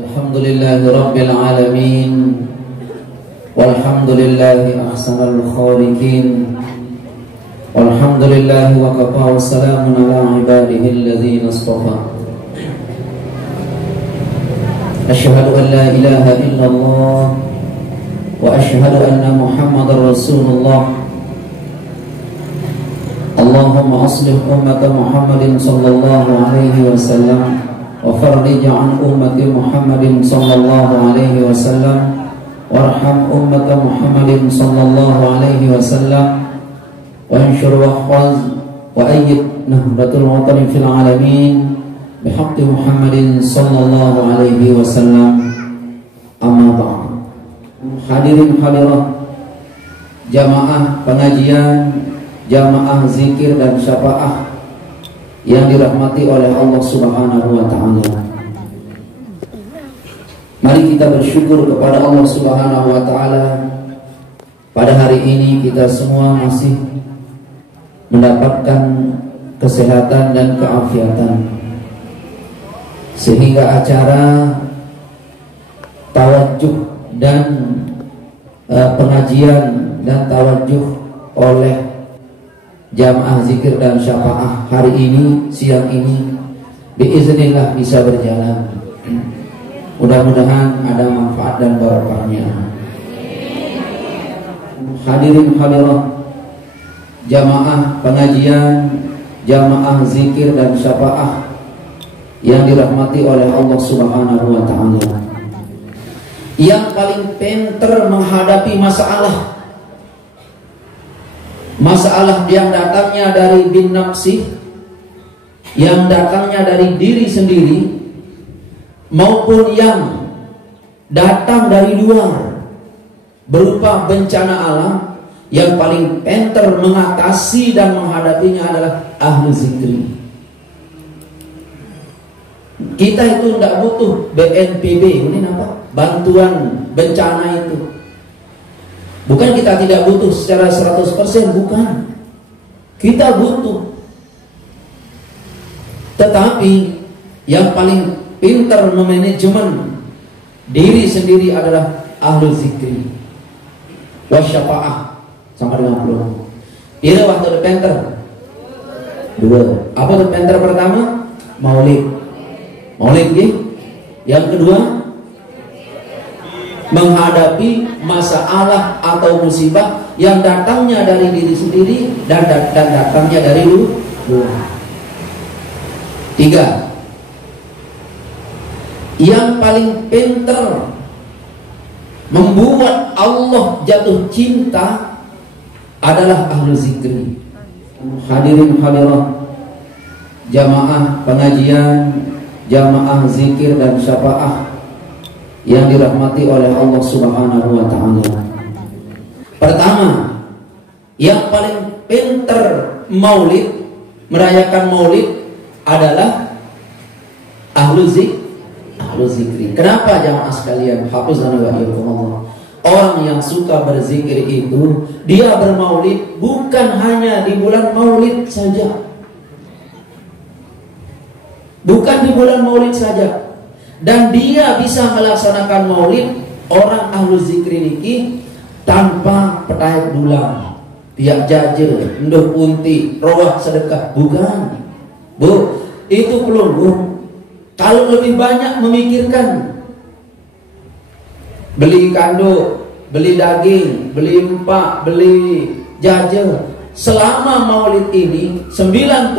Alhamdulillahi Rabbil Alamin, walhamdulillahi ahsanal khaliqin, walhamdulillahi wa kafa wa salamun ala ibadihi alladhina istafa. Asyhadu an la ilaha illallah wa asyhadu anna Muhammadar Rasulullah. Allahumma aslih ummata Muhammadin sallallahu alaihi wasallam wa farrij an ummati Muhammadin sallallahu alaihi wasallam warham ummata Muhammadin sallallahu alaihi wasallam wa anshur wahfaz wa ayyid nahdatul watani fil alamin bihaqqi Muhammadin sallallahu alaihi wasallam. Amma ba'd. Hadirin hadirat jamaah pengajian, jamaah zikir dan syafaah yang dirahmati oleh Allah Subhanahu wa taala. Mari kita bersyukur kepada Allah Subhanahu wa taala. Pada hari ini kita semua masih mendapatkan kesehatan dan keafiatan, sehingga acara tawajuh dan pengajian dan tawajuh oleh jamaah zikir dan syafaah hari ini, siang ini, biiznillah bisa berjalan. Mudah-mudahan ada manfaat dan barokahnya. Hadirin hadirat jamaah pengajian, jamaah zikir dan syafaah yang dirahmati oleh Allah Subhanahu wa taala. Yang paling pintar menghadapi masalah yang datangnya dari bin nafsi, yang datangnya dari diri sendiri, maupun yang datang dari luar berupa bencana alam, yang paling pintar mengatasi dan menghadapinya adalah ahli zikri. Kita itu tidak butuh BNPB, ini apa? Bantuan bencana itu. Bukan kita tidak butuh secara 100%, bukan. Kita butuh. Tetapi yang paling pintar memanajemen diri sendiri adalah ahlul zikri wasyafa'ah. Sama dengan belum. Ini waktu pintar. Dua. Apa itu pintar pertama? Maulid. Maulid ya. Yang kedua, menghadapi masalah atau musibah yang datangnya dari diri sendiri dan datangnya dari luar. Tiga, yang paling pintar membuat Allah jatuh cinta adalah ahlu zikri. Hadirin hadirat jamaah pengajian, jamaah zikir dan syafaah yang dirahmati oleh Allah Subhanahu wa taala. Pertama, yang paling pintar maulid, merayakan maulid adalah ahlu zikri. Kenapa jamaah sekalian? Hafizana wa iyyakumullah. Orang yang suka berzikir itu, dia bermaulid bukan hanya di bulan maulid saja. Bukan di bulan maulid saja. Dan dia bisa melaksanakan maulid orang ahlu zikri niki tanpa petaik dulang, tiap jajel, nduh punti, rawah sedekah, bukan. Bu, itu belum, Bu. Kalau lebih banyak memikirkan beli kanduk, beli daging, beli empak, beli jajel, selama maulid ini 90%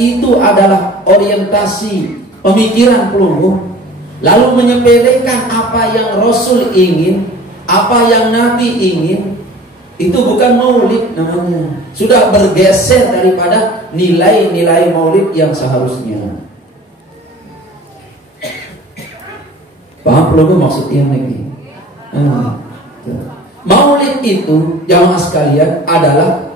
itu adalah orientasi pemikiran pelunggu. Lalu menyepelekan apa yang Rasul ingin, apa yang Nabi ingin, itu bukan maulid namanya. Sudah bergeser daripada nilai-nilai maulid yang seharusnya. Paham pelunggu maksudnya ini? Maulid itu jamaah sekalian adalah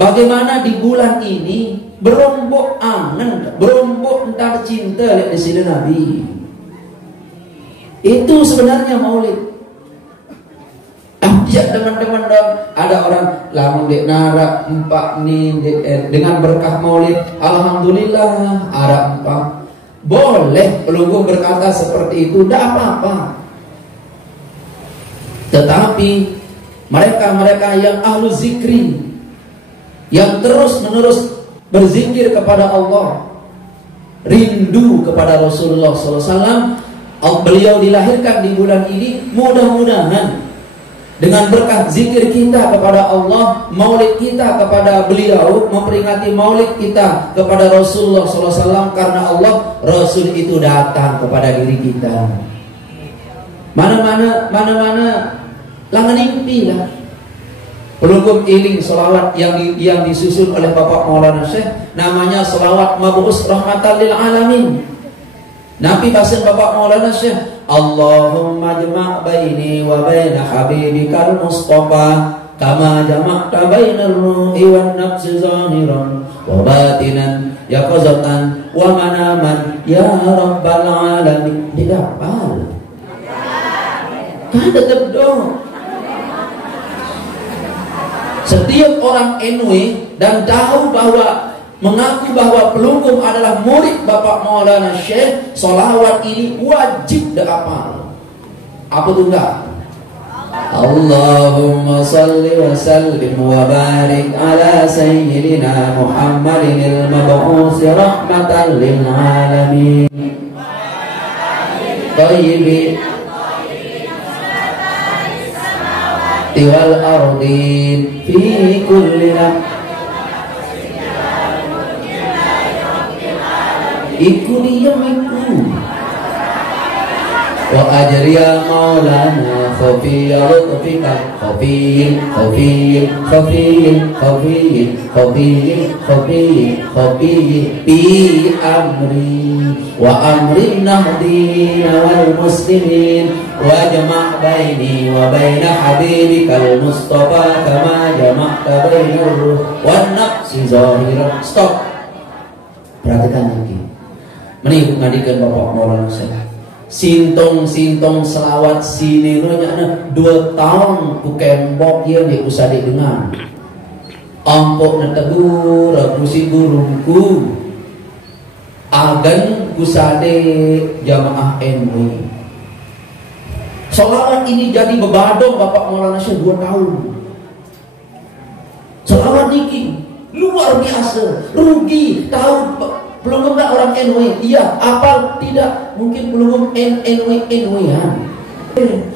bagaimana di bulan ini berombok angen, berombok entar cinta lihat di sini Nabi. Itu sebenarnya maulid. Ya teman-teman dong, ada orang lamun dek narak empak nih dengan berkah maulid, alhamdulillah ada empak boleh pelungguh berkata seperti itu, tidak apa-apa. Tetapi mereka-mereka yang ahlu zikri, yang terus-menerus berzikir kepada Allah, rindu kepada Rasulullah SAW, beliau dilahirkan di bulan ini, mudah-mudahan dengan berkat zikir kita kepada Allah, maulid kita kepada beliau, memperingati maulid kita kepada Rasulullah SAW, karena Allah, Rasul itu datang kepada diri kita. Mana-mana langan impi lah. Pelungguh iling selawat yang disusun oleh Bapak Maulana Syekh, namanya selawat mab'us rahmatan lil alamin. Nabi pasien Bapak Maulana Syekh, Allahumma jma' baini wa baina habibikal Mustafa kama jama'ta bainal ruhi wan nafsi zahiran wa batinan yaqazatan wa manaman ya rabbal alamin. Tidak hafal kan tetap dong. Setiap orang NW dan tahu bahwa, mengaku bahwa pelungguh adalah murid Bapak Maulana Syekh, solawat ini wajib dihafal. Apa tuh enggak? Allahumma salli wa sallim wa barik ala sayyidina Muhammadin al-mab'us rahmatan lil alamin tayyibi wal ardin fi kulli iku dia iku wa ajriya maulana khafiyya lutfika khafiyyin khafiyyin khafiyyin khafiyyin khafiyyin khafiyyin khafiyyin bi amri wa amri nahdina wal muslimin wa jama' baini wa baina habibikal Mustafa kama jama'ta bainar ruh wan nafsi zahiran. Stop. Perhatikan lagi. Meni ngadikan Bapak Maulana Syekh. Sintong selawat sini nya 2 tahun ku kembok ya dia usah dengan. Ampok na tegur akusi gurungku. Agan kusade jamaah NU. Selawat ini jadi bebadong Bapak Maulana Syekh 2 tahun. Selawat niki luar biasa. Rugi tahu pelungguh enggak orang NW? Iya, apal tidak? Mungkin pelungguh NW-an.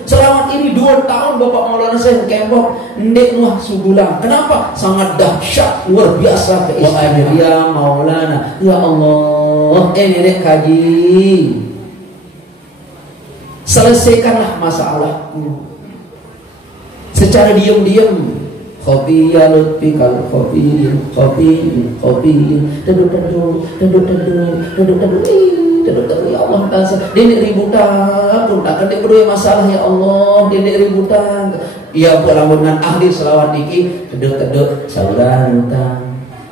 Selawat ini 2 tahun Bapak Maulana Syekh kembok ndek nuah subulang. Kenapa? Sangat dahsyat, luar biasa keistimewa. Ya Maulana, ya Allah, dek kaji. Selesaikanlah masalahku secara diam-diam. Khafiyya lutfikal khafiyyin khafiyyin khafiyyin taduk ya Allah ta'ala dene ributan pun tak kena berdua masalah ya Allah dene ributan ya pelamunan ahli selawat niki taduk saudara utang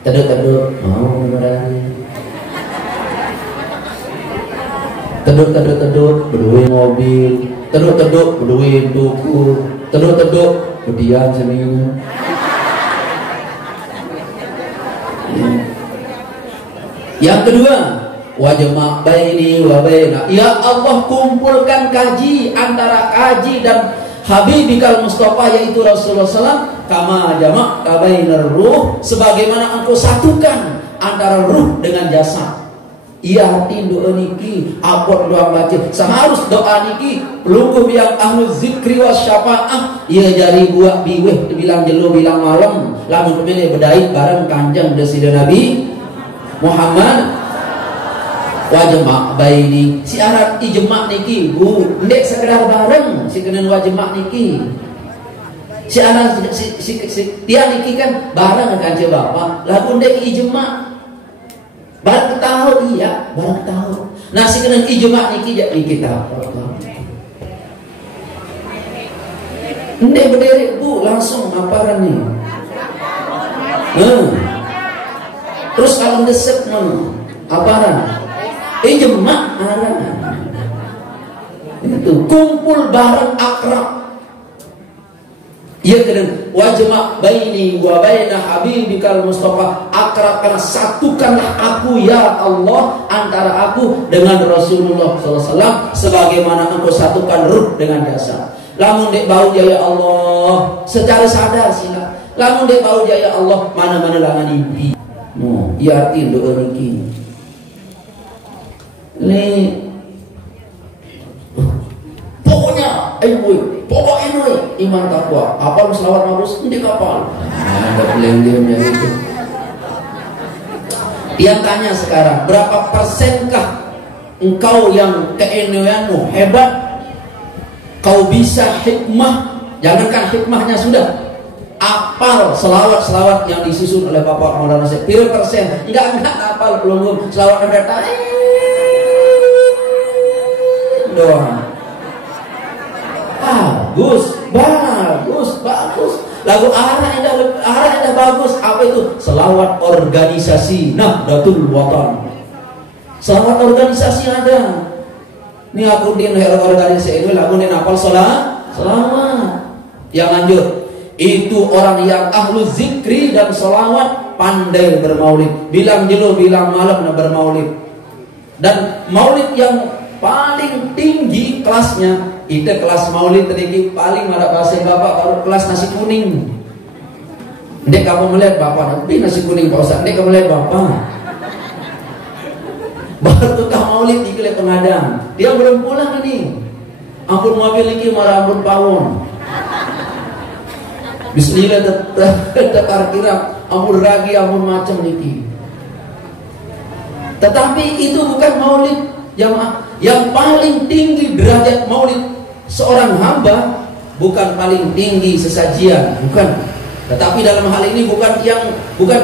taduk mau berani taduk berdua mobil taduk berdua tuku taduk berdiam seminggu. Yang kedua, wajma' baini wa baina. Ya Allah, kumpulkan kaji antara kaji dan Habibikal Mustafa yaitu Rasulullah SAW, kama jama'ta bainar ruh, sebagaimana engkau satukan antara ruh dengan jasad. Ia hati doa niki apot doa baca seharus doa niki pelungguh yang ahlu zikri wa syafa'ah ia jari buat biweh bilang jelo bilang malam lamun kemene bedai bareng kanjeng desida Nabi Muhammad wajma' baini si arat ijma' niki bu ndek sekedar bareng si kenen wajma' niki si arat si dia niki kan bareng kanjeng Bapak lamun ndek ijma' barang tahu iya, barang tahu. Nasi kena ijma' niki jadi kita. Ndek berdiri bu langsung ngaparan nih. Terus kalau desek aparan. Ijma' aran. Itu kumpul bareng akrab. Ia kena wajma baini wa baina habibikal Mustafa, akrabkan, satukanlah aku ya Allah antara aku dengan Rasulullah SAW sebagaimana engkau satukan ruh dengan jasad. Lamun dek bau ya Allah secara sadar sila. Lamun dek bau ya Allah mana-mana langan impi. Iya arti doa niki. Ni pokoknya pokoknya iman takwa apa selawat mabus di kapal ada peleng-peleng itu. Dia tanya sekarang, berapa persenkah engkau yang keenuanmu hebat, kau bisa hikmah, jangankan hikmahnya sudah apal selawat yang disusun oleh Bapak Maulana Syekh, piro persen? Enggak apal, belum selawat mereka doang. Bagus. Lagu arah indah bagus. Apa itu? Selawat organisasi Nahdlatul Watan. Selawat organisasi ada. Ini aku di organisasi itu lagu ini napal selawat. Yang lanjut, itu orang yang ahlu zikri dan selawat, pandai bermaulid. Bilang dulu, bilang malam bermaulid. Dan maulid yang paling tinggi kelasnya itu kelas maulid tinggi paling ada bahasa Bapak baru kelas nasi kuning. Ndek kamu melihat Bapak tapi nasi kuning Pak Ustaz. Ndek kamu melihat Bapak baru tukang maulid ikut pengadang, dia belum pulang ini. Ampun mobil iki marah ampun pawon. Bismillah tetar kira ampun ragi ampun macam niki. Tetapi itu bukan maulid jamaah. Yang paling tinggi derajat maulid seorang hamba bukan paling tinggi sesajian, bukan. Tetapi dalam hal ini bukan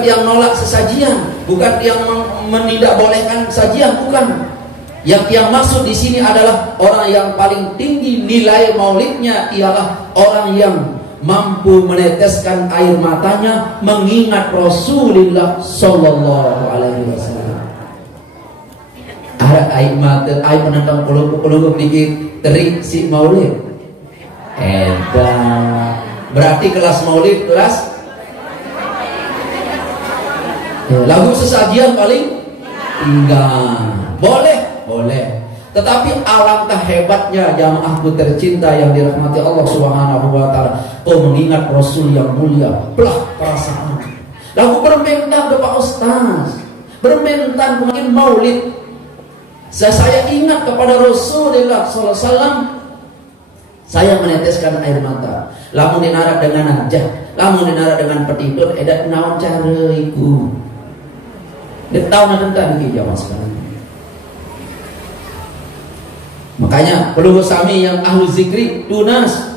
yang nolak sesajian, bukan yang menidakbolehkan sajian, bukan. Yang maksud di sini adalah orang yang paling tinggi nilai maulidnya ialah orang yang mampu meneteskan air matanya mengingat Rasulullah Sallallahu Alaihi Wasallam. Ada air mata, air menentang pelubuk dikit terik si maulid. Hebat. Berarti kelas maulid kelas lagu sesajian paling tinggal. Boleh. Tetapi alangkah hebatnya jamaahku tercinta yang dirahmati Allah Subhanahu wa taala, kau mengingat Rasul yang mulia, belah perasaan. Lagu bermentan ke Pak Ustaz, bermentan mungkin maulid. Saya ingat kepada Rasulullah SAW, saya meneteskan air mata. Lamun dinarak dengan najah, lamun dinarak dengan petidur, edak naon cara iku. Dia tahu tentang ini jamaah sekarang. Makanya perlu sami yang ahlu zikri tunas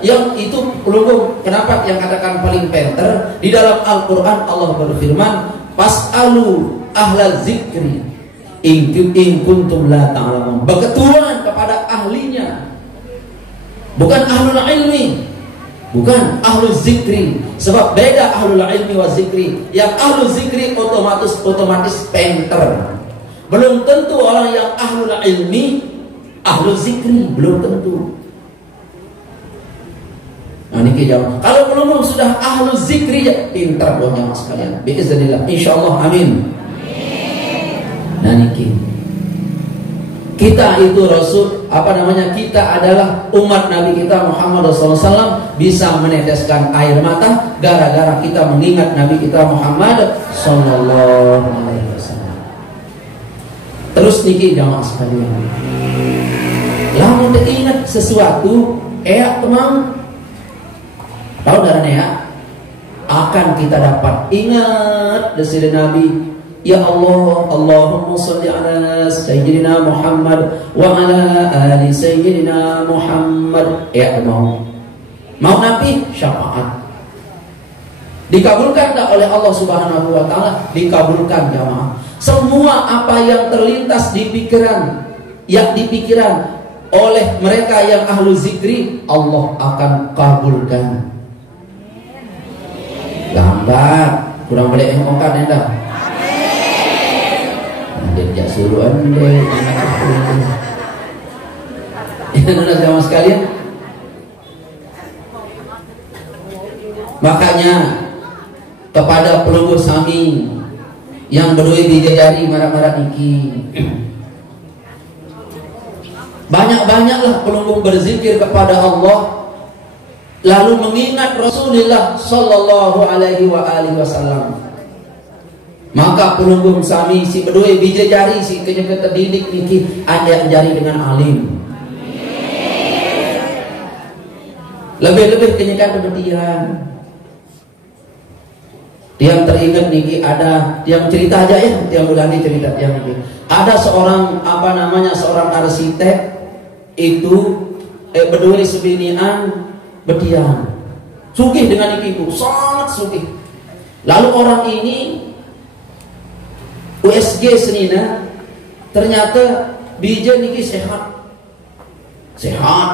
yang itu perlu. Kenapa yang katakan paling pinter di dalam Al-Quran? Allah berfirman, fas'alu ahla zikri in kuntum la ta'lamun. Berketuaan kepada ahlinya, bukan ahlul ilmi, bukan ahlul zikri. Sebab beda ahlul ilmi wa zikri. Yang ahlul zikri otomatis pinter. Belum tentu orang yang ahlul ilmi ahlul zikri, belum tentu. Nah ini jawab. Kalau belum sudah ahlu zikri ya pintar doanya mas kalian. Biiznillah, insyaallah, amin. Nah niki kita itu Rasul kita adalah umat Nabi kita Muhammad SAW, bisa meneteskan air mata gara-gara kita mengingat Nabi kita Muhammad Sallallahu Alaihi Wasallam. Terus niki jamaah sekalian, lamun ingat sesuatu teman tahu darahnya akan kita dapat ingat dari Nabi. Ya Allah, Allahumma salli ala Sayyidina Muhammad wa ala ali Sayyidina Muhammad. Mau Nabi syafaat dikabulkan tak oleh Allah Subhanahu wa taala? Dikabulkan jamaah. Semua apa yang terlintas di pikiran oleh mereka yang ahlu zikri, Allah akan kabulkan. Gambar kurang boleh engkongkan endah. Dia tidak suruh anda. Saudara jamaah sekalian, makanya kepada pelungguh sami yang berdua bidadari marah-marah niki, banyak-banyaklah pelungguh berzikir kepada Allah, lalu mengingat Rasulullah Sallallahu Alaihi Wasallam. Maka pelungguh sami si berdua bidadari si kenyang terdidik niki ada jari dengan alim. Lebih-lebih kenyakan kemudian yang teringat niki ada yang cerita aja ya, yang udah cerita yang ini. Ada seorang seorang arsitek itu berdua sebinian betian. Sugih dengan ibu, sangat sugih. Lalu orang ini USG senina ternyata bija niki sehat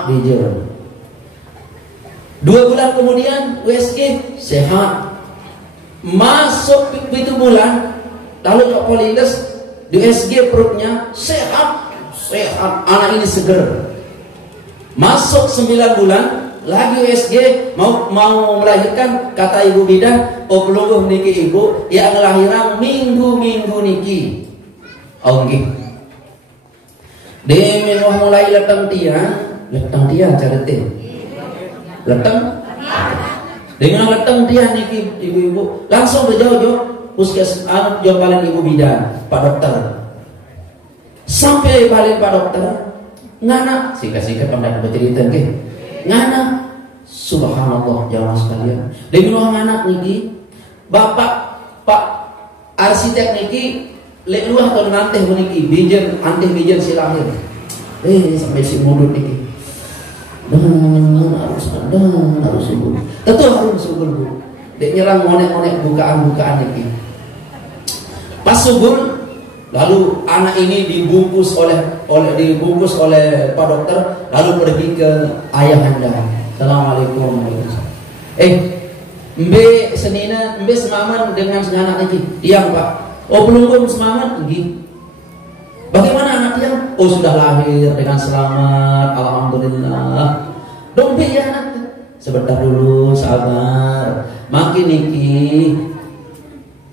bija. 2 bulan kemudian USG sehat. Masuk itu bulan lalu ke Polides di USG perutnya sehat, anak ini seger. Masuk 9 bulan lagi USG mau melahirkan, kata ibu bidan, pelungguh niki ibu yang ngelahiran minggu niki. Oh nggih. Demi mulai letang dia carete. Letang dengan letang dia niki ibu-ibu langsung berjauh-jauh puskesmas jauh balik ibu bidan Pak Dokter. Sampai balik Pak Dokter ngana singkat pandai bercerita nggih. Ngana subhanallah jamaah sekalian. Dengan anak niki Bapak Pak arsitek niki luah tahun nanteh niki bijen bijen si lahir. Sampai si mulut niki. Harus subur. Tentu harus subur bu. Dek nyerang monek bukaan niki. Pas subur, lalu anak ini dibungkus oleh Pak Dokter, lalu pergi ke ayah anda. Assalamualaikum. Mbe senina, mbe semaman dengan anak niki. Diam Pak. Belum semaman nggih. Bagaimana anak dia? Sudah lahir dengan selamat, alhamdulillah. Dong ya anak. Sebentar dulu, sabar. Makin niki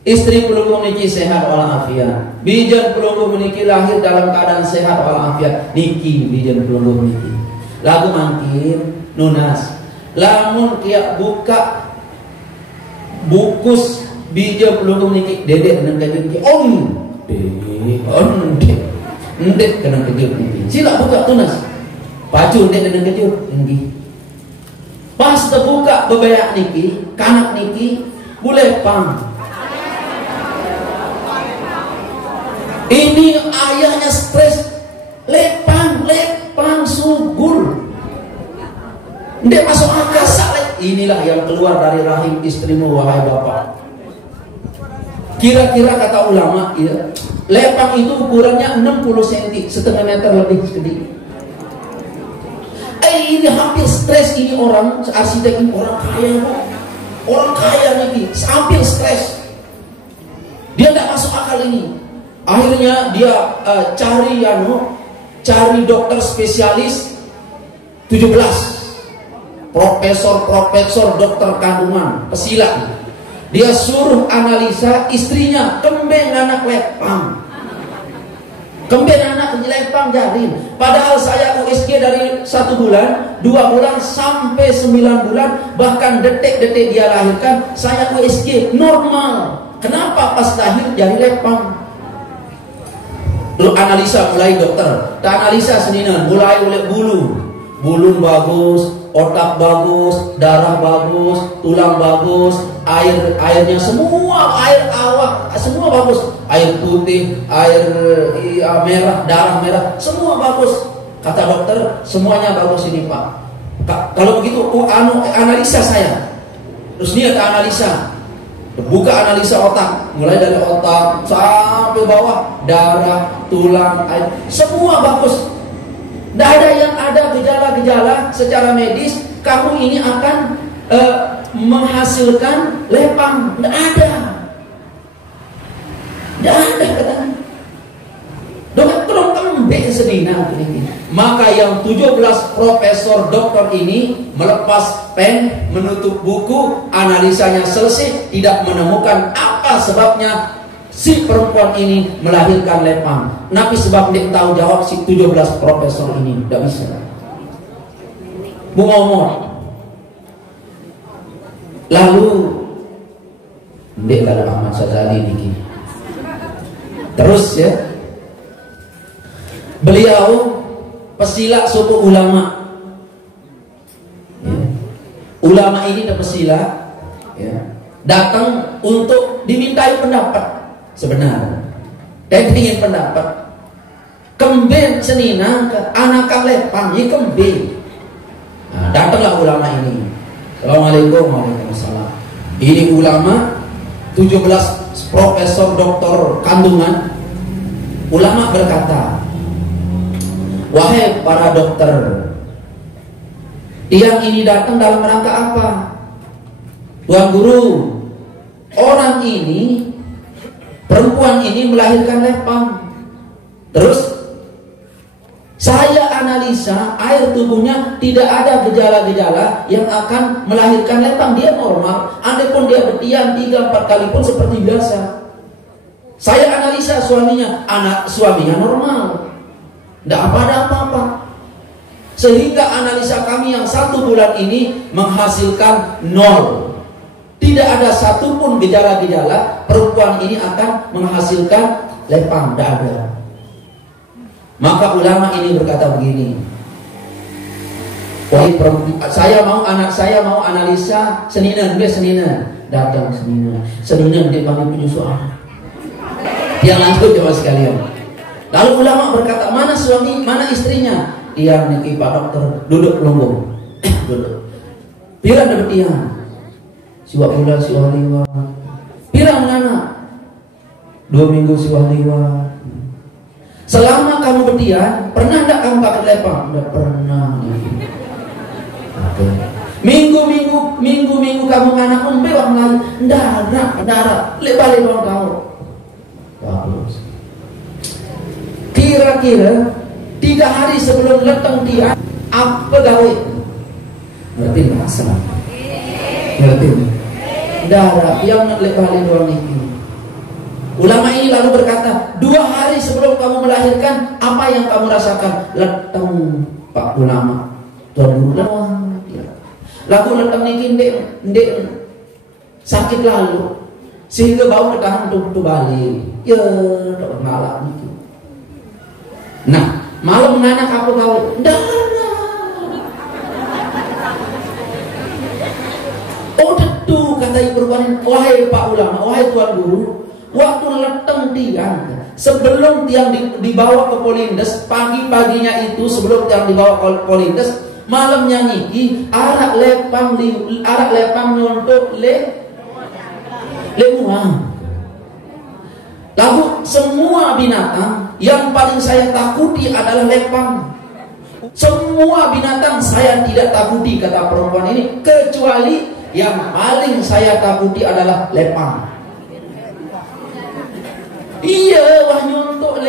istri pelungguh niki sehat walafiat. Bijan pelungguh niki lahir dalam keadaan sehat walafiat. Niki bijan pelungguh niki. Lagu makin nunas. Lamun kia buka bukus bijan pelungguh niki dedek dengan kaji niki ndek kena kejut niki. Sila buka tunas. Pacu ndek dengan kejut niki. Pas terbuka bebeak niki, kanak niki boleh pang. Ini ayahnya stres, lepang sugul. Ndek masuk akal saleh. Inilah yang keluar dari rahim istrimu wahai bapak. Kira-kira kata ulama, ya, lepang itu ukurannya 60 cm, setengah meter lebih sedikit. Ini hampir stres ini orang arsitek ini orang kaya nih, hampir stres. Dia tidak masuk akal ini. Akhirnya dia cari dokter spesialis 17, profesor dokter kandungan pesilat. Dia suruh analisa istrinya kemben anak lepang. Kemben anak lepang jarin. Padahal saya USG dari 1 bulan, 2 bulan sampai 9 bulan, bahkan detik-detik dia lahirkan, saya USG normal. Kenapa pas lahir jadi lepang? Lalu analisa mulai dokter. Analisa seninan mulai oleh bulu bagus, otak bagus, darah bagus, tulang bagus, airnya semua, air awak semua bagus, air putih, air merah, darah merah, semua bagus. Kata dokter semuanya bagus ini Pak. Kalau begitu analisa saya. Terus dia analisa, buka analisa otak, mulai dari otak sampai bawah, darah, tulang, air, semua bagus. Tidak ada yang ada gejala-gejala secara medis kamu ini akan menghasilkan lepang. Tidak ada katanya. Dokter tolong kembali sini betina ini. Maka yang 17 profesor doktor ini melepas pen, menutup buku, analisanya selesai, tidak menemukan apa sebabnya si perempuan ini melahirkan lepang. Tapi sebab dia tahu jawab si 17 profesor ini tidak bisa. Bu ngomong. Lalu dia kata Ahmad Syazali ini. Terus ya, beliau pesila suku ulama. Ya. Ulama ini dan pesila ya, datang untuk dimintai pendapat sebenarnya. Dan ingin pendapat. Kemben senina ke anak lepang ini kemben. Nah, datanglah ulama ini. Assalamualaikum warahmatullahi wabarakatuh. Ini ulama 17 profesor doktor kandungan. Ulama berkata, wahai para dokter, yang ini datang dalam rangka apa? Tuan guru, orang ini, perempuan ini melahirkan lepang. Terus saya analisa air tubuhnya tidak ada gejala-gejala yang akan melahirkan lepang. Dia normal. Andai dia berdiam 3-4 kali pun seperti biasa. Saya analisa suaminya, anak suaminya normal, tidak ada apa-apa. Sehingga analisa kami yang 1 bulan ini menghasilkan 0. Tidak ada satupun gejala-gejala perempuan ini akan menghasilkan lepang, tidak ada. Maka ulama ini berkata begini, saya mau anak saya mau analisa seninan, datang seninan dia panggil penyusuan. Dia lanjut jawab sekalian. Lalu ulama berkata, mana suami, mana istrinya? Dia niki Pak Dokter, duduk lungguh, duduk. Pirang dapat dia, siwa bulan siwa liwa. Pirang anak, 2 minggu siwa liwa. Selama kamu berdiam, pernah tidak kamu pakai lepang? Tidak pernah. Minggu kamu anak membelak lagi, darah, balik orang kau. Bagus. Kira-kira 3 hari sebelum leteng dia, apa gawe? Ngerti masalah? Ngerti? Darah yang nak balik orang ini. Ulama ini lalu berkata, 2 hari sebelum kamu melahirkan, apa yang kamu rasakan? Leteng, Pak ulama. Tuan guru, lagu leteng ini ndek sakit lalu, sehingga bau ketahan untuk balik. Ya, tak ngalah itu. Nah, malam anak apa kau? Oh, tentu kata ibu perempuan, wahai Pak ulama, wahai tuan guru. Waktu leteng tiang, sebelum tiang dibawa ke Polindes, pagi-paginya itu sebelum tiang dibawa ke Polindes, malamnya niki arak lepang nyontok lemuang. Lalu semua binatang yang paling saya takuti adalah lepang. Semua binatang saya tidak takuti, kata perempuan ini, kecuali yang paling saya takuti adalah lepang. Iya, wah nyontok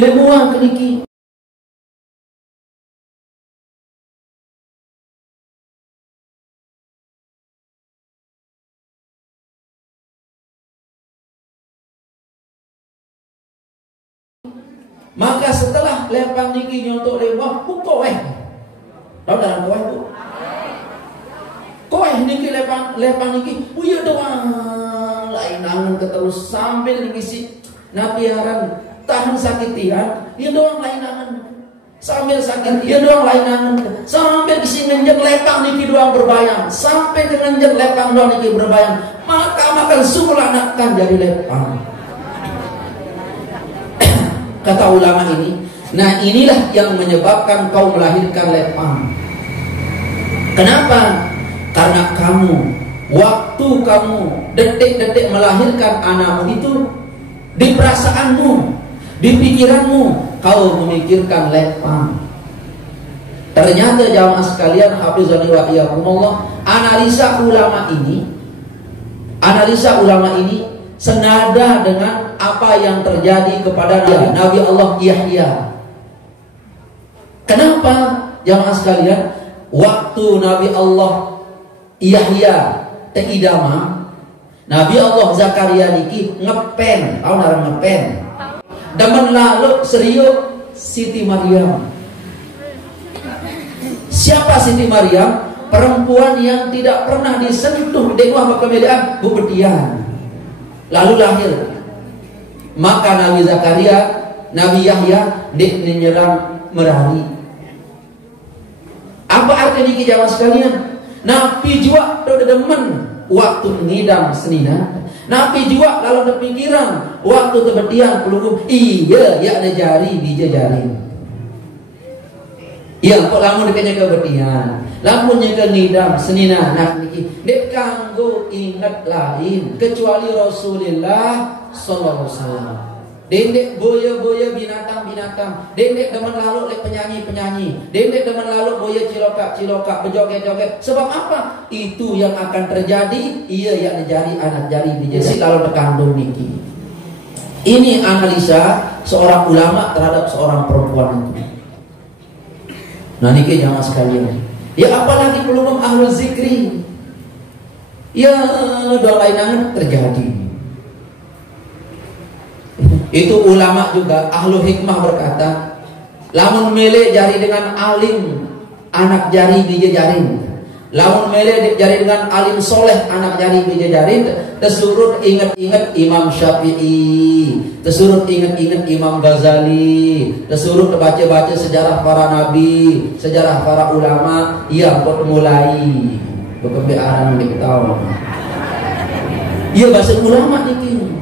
lemuang keniki. Maka setelah lepang niki nyontok lemuang, koeh. Tahu dalam koeh bu? Koeh niki lepang niki, iya doang. Lain angan keterus sambil ngisi napiaran tahan sakit tian, dia doang lain angan sambil sakit, dia doang lain angan sampai isi ngenjek lepang niki doang berbayang, sampai ke ngenjek lepang doang niki berbayang, maka makan sumul anakkan jadi lepang. Kata ulama ini, nah inilah yang menyebabkan kau melahirkan lepang. Kenapa? Karena kamu, waktu kamu detik-detik melahirkan anakmu itu, di perasaanmu, di pikiranmu, kau memikirkan lepang. Ternyata jamaah sekalian, hafizani wa iyyakumullah, analisa ulama ini senada dengan apa yang terjadi kepada Nabi Allah Yahya. Kenapa jamaah sekalian? Waktu Nabi Allah Yahya teidama, Nabi Allah Zakaria niki ngepen, tahu nara ngepen. Daman lalu serius Siti Maryam. Siapa Siti Maryam? Perempuan yang tidak pernah disentuh dewa kemuliaan bubetian. Lalu lahir. Maka Nabi Zakaria, Nabi Yahya dek menyerang merari. Apa artinya niki jamaah sekalian? Nabi juga udah demen waktu ngidam senina. Nabi juga lalu ada pikiran waktu tebetian peluru. Iya, ya ada jari bija jari. Iya, kok lamun dekatnya kebetian, lamunnya ke ngidam senina nak niki. Dek kanggo ingat lain kecuali Rasulullah sallallahu alaihi wasallam. Dendek boya-boya binatang-binatang. Dendek demen lalu lek penyanyi-penyanyi. Dendek demen lalu boya cilokak-cilokak, bejoget-joget. Sebab apa? Itu yang akan terjadi. Iya yang menjadi anak jari bijasi kalau terkandung niki. Ini analisa seorang ulama terhadap seorang perempuan itu. Nah niki jamaah sekalian. Ya apalagi belum ahlul zikri. Ya doa lainnya terjadi. Itu ulama juga ahlu hikmah berkata, lamun mele jari dengan alim anak jari bija jarin, lamun mele jari dengan alim soleh anak jari bija jarin, tesurut ingat-ingat Imam Syafi'i, tesurut ingat-ingat Imam Ghazali, tesurut baca-baca sejarah para nabi, sejarah para ulama. Iya kok mulai berkebiaran diketahui. Iya bahasa ulama niki.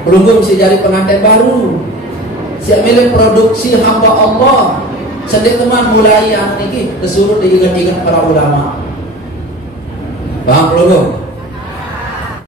Belum si jari pengantin baru, si milik produksi hamba Allah. Sedek teman mulai yang niki disuruh diingat-ingat para ulama. Paham belum?